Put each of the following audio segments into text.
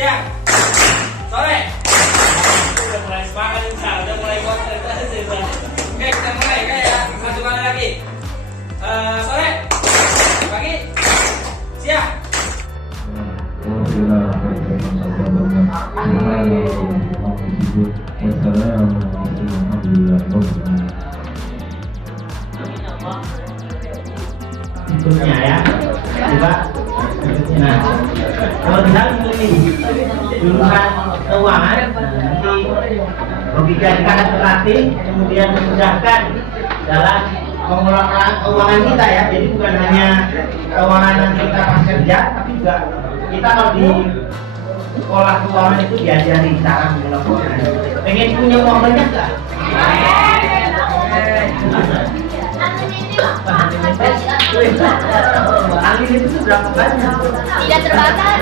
siang, sore. Udah mulai semangat nih, udah mulai konsen. Oke, kita mulai kayak satu kali lagi. Sore, pagi, siang. Berikutnya ya, coba. Nah, kalau kita ini jurusan keuangan, nanti logika dikasih terlatih, kemudian memudahkan dalam pengelolaan keuangan kita ya. Jadi bukan hanya keuangan yang kita pas kerja, tapi juga kita kalau di sekolah keuangan itu diajari cara mengelola keuangan. Pengen punya uang banyak nggak? Angin itu berapa banyak? Tidak terbatas.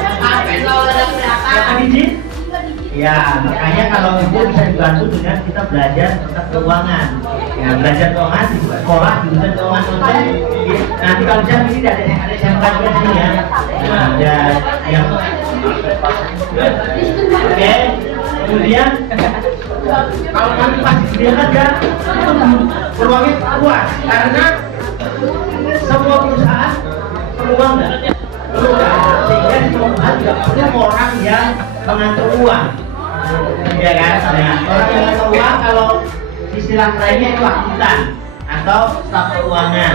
Kalau ada berapa? Berapa digit? Ya, makanya kalau itu bisa dibantu dengan kita belajar tentang keuangan. Ya, belajar keuangan di sekolah, jurusan keuangan konten. Nanti kalau jam ini ada SMK juga sini ya. Nah, ada yang oke. Kemudian kalau nanti pasti disediakan ya, peluangnya luas karena semua perusahaan perlu uang nggak? Perlu nggak? Sehingga di semua perusahaan juga perlu orang yang mengatur uang, ya kan? Nah, orang yang mengatur uang kalau istilah lainnya itu akuntan atau staf keuangan.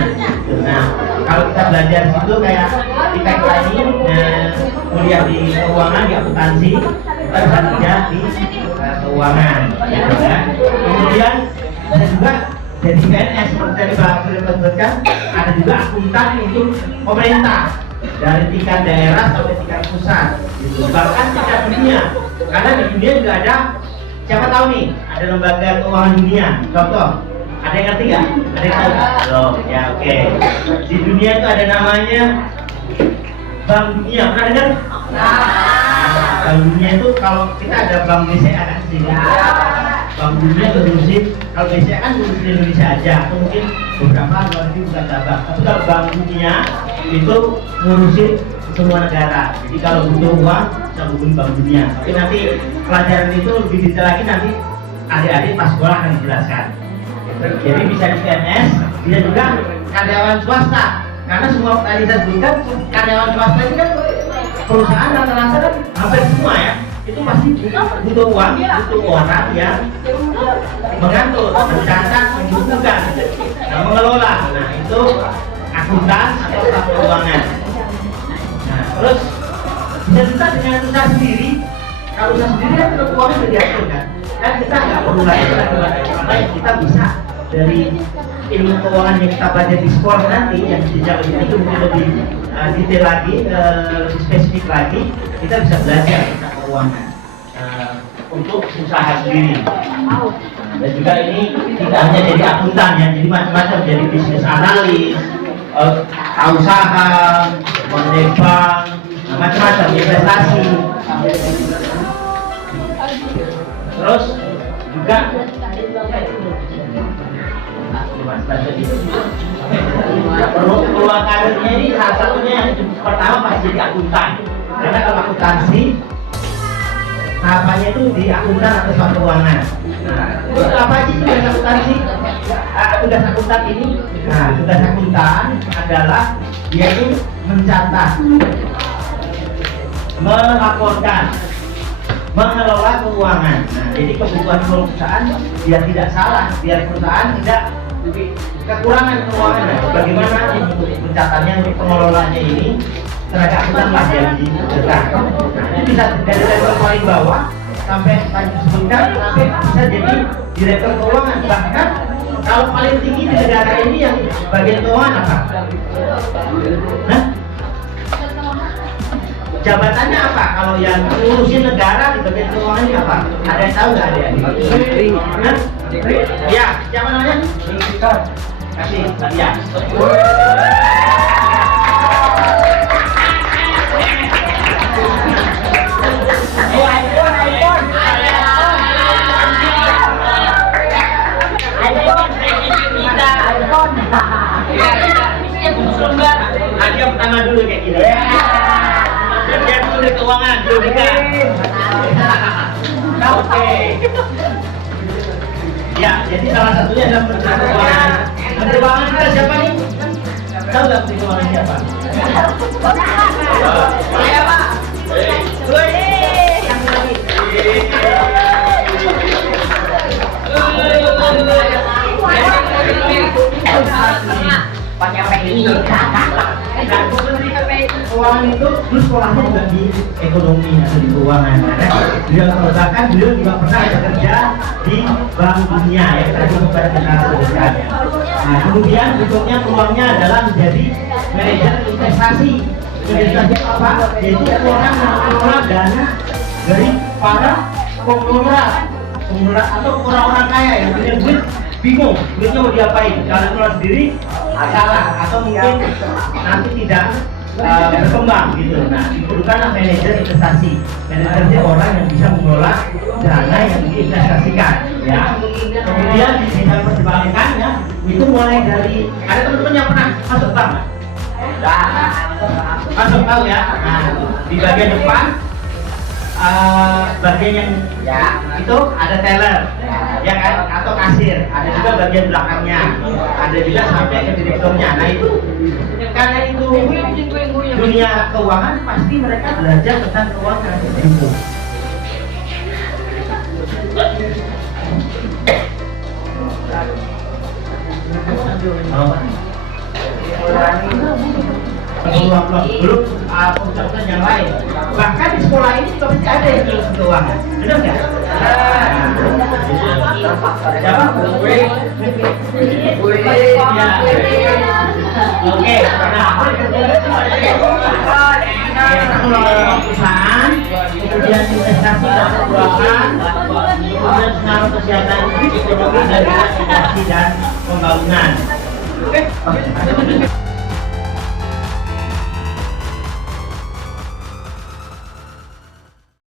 Nah, kalau kita belajar di situ kayak di PKI, kuliah di keuangan di akuntansi, kita bisa kerja di keuangan, gitu kan? Kemudian ada juga jadi PNS seperti tadi Pak Firman sebutkan, ada juga akuntan untuk pemerintah dari tingkat daerah sampai tingkat pusat, gitu. Bahkan tingkat dunia, karena di dunia juga ada, siapa tahu nih, ada lembaga keuangan dunia, contoh, ada yang ngerti nggak? Ada yang tahu nggak? Loh, ya oke. Di dunia itu ada namanya Bank Dunia, pernah dengar? Bank Dunia itu kalau kita ada Bank BCA kan sih. Bank Dunia ngurusin, kalau BCA kan ngurusin Indonesia aja, atau mungkin beberapa luar negeri bukan cabang. Tapi kalau Bank Dunia itu ngurusin semua negara. Jadi kalau butuh uang, bisa hubungi Bank Dunia. Tapi nanti pelajaran itu lebih detail lagi nanti adik-adik pas sekolah akan dijelaskan. Jadi bisa di PNS, bisa juga karyawan swasta. Karena semua tadi saya sebutkan karyawan swasta itu kan perusahaan rata-rata kan hampir semua ya. Itu pasti butuh uang, butuh orang yang mengatur, mencatat, menghubungkan, mengelola. Nah itu akuntan atau staf keuangan. Nah terus bisa juga dengan usaha sendiri. Kalau usaha sendiri kan keuangan sudah diatur kan. Kan kita nggak perlu lagi karena kita bisa dari ilmu keuangan yang kita belajar di sekolah nanti yang sejak itu mungkin lebih detail lagi, lebih spesifik lagi, kita bisa belajar tentang keuangan untuk usaha sendiri. Dan juga ini tidak hanya jadi akuntan ya, jadi macam-macam, jadi bisnis analis, tahu saham, mengenai bank, macam-macam investasi. Terus juga peluang karirnya ini salah satunya pertama pasti jadi akuntan. Karena kalau akuntansi tahapannya itu di akuntan atau staf keuangan. Nah, itu apa sih tugas akuntansi? Tugas akuntan ini, nah tugas akuntan adalah yaitu mencatat, melaporkan, mengelola keuangan. Nah, jadi kebutuhan perusahaan biar tidak salah, biar perusahaan tidak kekurangan keuangan. Bagaimana untuk mencatatnya, untuk pengelolaannya ini tenaga akuntan lah yang dibutuhkan. Nah, ini bisa dari level paling bawah sampai tadi disebutkan sampai bisa jadi direktur keuangan. Bahkan kalau paling tinggi di negara ini yang bagian keuangan apa? Nah, jabatannya apa? Kalau yang ngurusin negara di bagian keuangan ini apa? Ada yang tahu nggak ada? Nah, ya, siapa namanya? Kasih, ya. Hadiah pertama dulu kayak gini. Kerja dulu di keuangan. kita. Oke. Ya, jadi salah satunya adalah Menteri Keuangan. Menteri Keuangan kita siapa nih? Tahu nggak Menteri Keuangan siapa? Saya Pak. Pakai PI. Dan Menteri Keuangan itu dulu sekolahnya juga di ekonomi atau di keuangan. Beliau bahkan beliau juga pernah bekerja di Bank Dunia ya, tadi kepada kita sebutkan. Nah, kemudian berikutnya peluangnya adalah menjadi manajer investasi. Investasi apa? Yaitu orang yang mengelola dana dari para konglomerat atau orang-orang kaya yang punya duit bingung duitnya mau diapain, kalau keluar sendiri salah atau mungkin nanti tidak berkembang gitu. Nah, diperlukanlah manajer investasi. Manajer itu orang yang bisa mengelola dana yang diinvestasikan ya. Kemudian di bidang perbankan ya, itu mulai dari, ada teman-teman yang pernah masuk bank nggak? Masuk tahu ya. Nah, di bagian depan bagian yang itu ada teller ya kan, atau kasir, ada juga bagian belakangnya, ada juga sampai ke direkturnya. Nah itu karena itu dunia keuangan, pasti mereka belajar tentang keuangan itu. Peluang-peluang dulu perusahaan yang lain, bahkan di sekolah ini juga pasti ada yang ilmu keuangan, benar nggak? Siapa? Oke, nah kita mengelola perusahaan, kemudian investasi dan keuangan, kemudian pengaruh kesehatan, ekonomi dan investasi dan pembangunan. Oke.